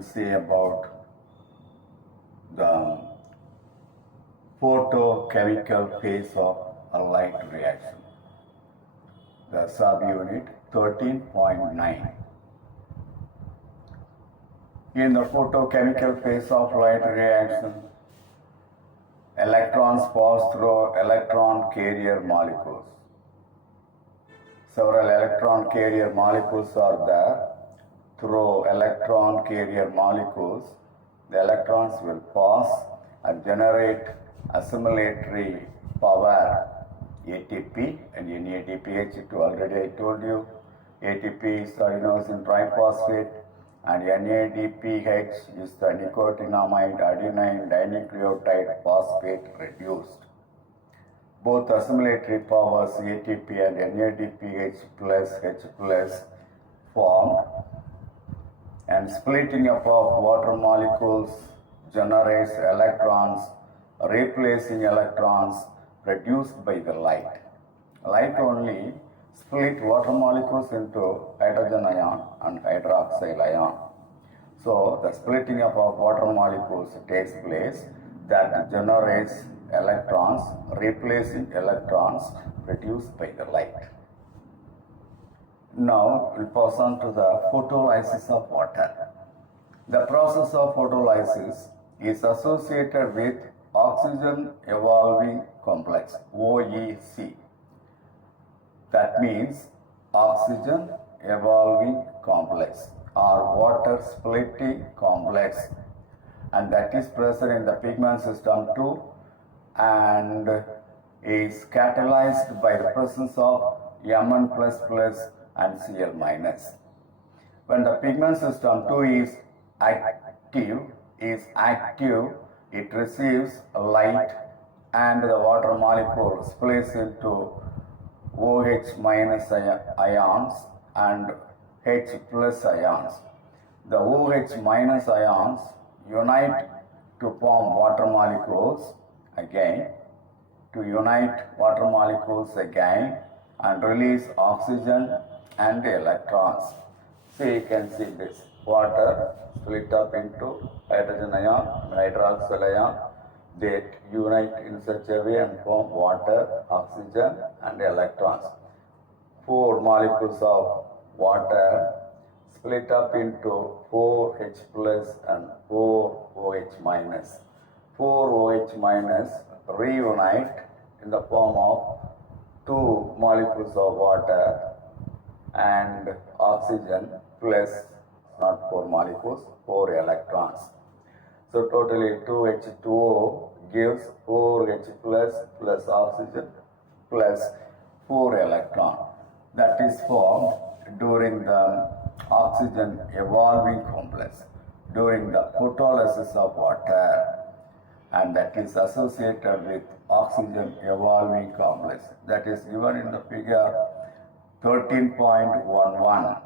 will see about the photochemical phase of a light reaction. The subunit 13.9. In the photochemical phase of light reaction, electrons pass through electron carrier molecules. Several electron carrier molecules are there. Through electron carrier molecules, the electrons will pass and generate assimilatory power, ATP and NADPH. Already I told you, ATP is the adenosine triphosphate and NADPH is the nicotinamide adenine dinucleotide phosphate reduced. Both assimilatory powers ATP and NADPH plus H plus formed, and splitting up of water molecules generates electrons, replacing electrons produced by the light. Light only split water molecules into hydrogen ion and hydroxyl ion. So the splitting up of water molecules takes place that generates electrons, replacing electrons produced by the light. Now we'll pass on to the photolysis of water. The process of photolysis is associated with oxygen evolving complex, OEC. That means oxygen evolving complex or water splitting complex, and that is present in the pigment system 2 and is catalyzed by the presence of Mn++ and Cl-. When the pigment system 2 is active, it receives light and the water molecule splits into OH- ions and H+ ions. The OH- ions unite to form water molecules again, and release oxygen and electrons. So you can see this water split up into hydrogen ion and hydroxyl ion. They unite in such a way and form water, oxygen and electrons. 4 molecules of water split up into 4H+ and 4OH-. 4OH- reunite in the form of 2 molecules of water and oxygen plus not 4 molecules, 4 electrons. So totally 2H2O gives 4H+ plus oxygen plus 4 electron. That is formed during the oxygen evolving complex, during the photolysis of water, and that is associated with oxygen evolving complex. That is given in the figure 13.11.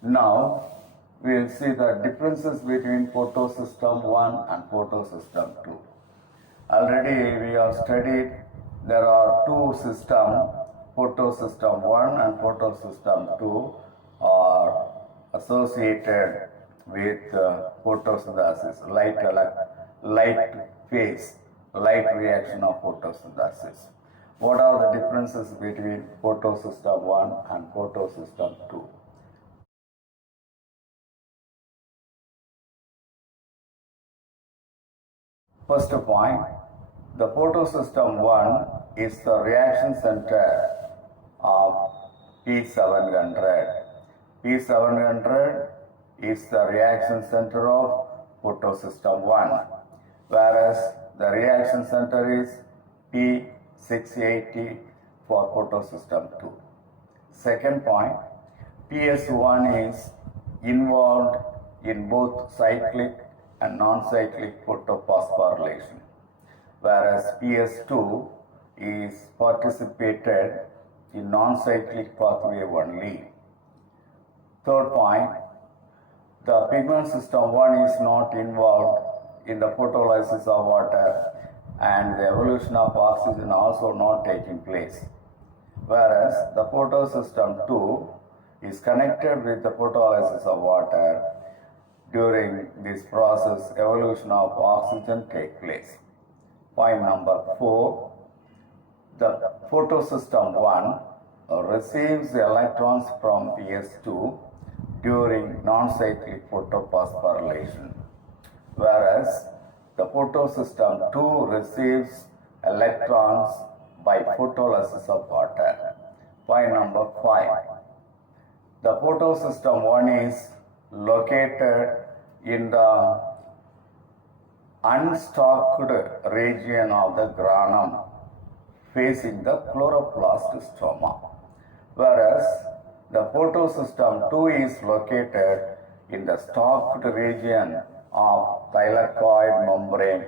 Now we will see the differences between photosystem 1 and photosystem 2. Already we have studied there are 2 systems, photosystem 1 and photosystem 2 are associated with photosynthesis, light phase, light reaction of photosynthesis. What are the differences between photosystem 1 and photosystem 2? First point, the photosystem 1 is the reaction center of P700. P700 is the reaction center of photosystem 1, whereas the reaction center is P680 for photosystem 2. Second point, PS1 is involved in both cyclic and non-cyclic photophosphorylation, whereas PS2 is participated in non-cyclic pathway only. Third point, the pigment system 1 is not involved in the photolysis of water and the evolution of oxygen also not taking place. whereas the photosystem 2 is connected with the photolysis of water. During this process, evolution of oxygen takes place. Point number 4, the photosystem 1 receives electrons from PS2 during non-cyclic photophosphorylation, whereas the photosystem 2 receives electrons by photolysis of water. Point number 5. The photosystem 1 is located in the unstocked region of the granum facing the chloroplast stroma, whereas the photosystem 2 is located in the stocked region of thylakoid membrane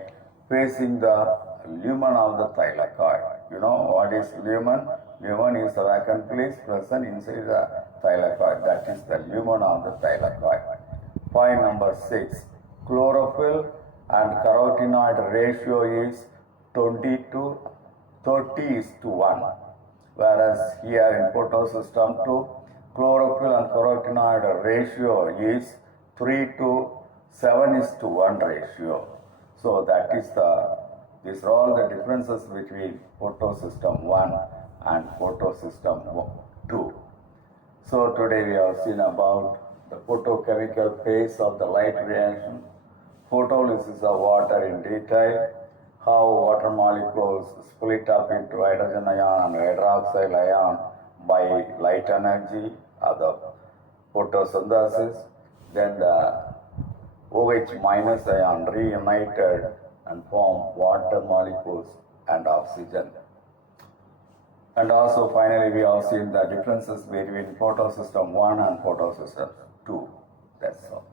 facing the lumen of the thylakoid. You know what is lumen? Lumen is the vacant place present inside the thylakoid. That is the lumen of the thylakoid. Point number 6. Chlorophyll and carotenoid ratio is 20 to 30:1, whereas here in photosystem 2, chlorophyll and carotenoid ratio is 3 to 7:1 ratio. So that is these are all the differences between photosystem 1 and photosystem 2. So today we have seen about the photochemical phase of the light reaction, photolysis of water in detail, how water molecules split up into hydrogen ion and hydroxyl ion by light energy of the photosynthesis, then the OH minus ion reunited and form water molecules and oxygen. And also finally we have seen the differences between photosystem 1 and photosystem 2. That's all.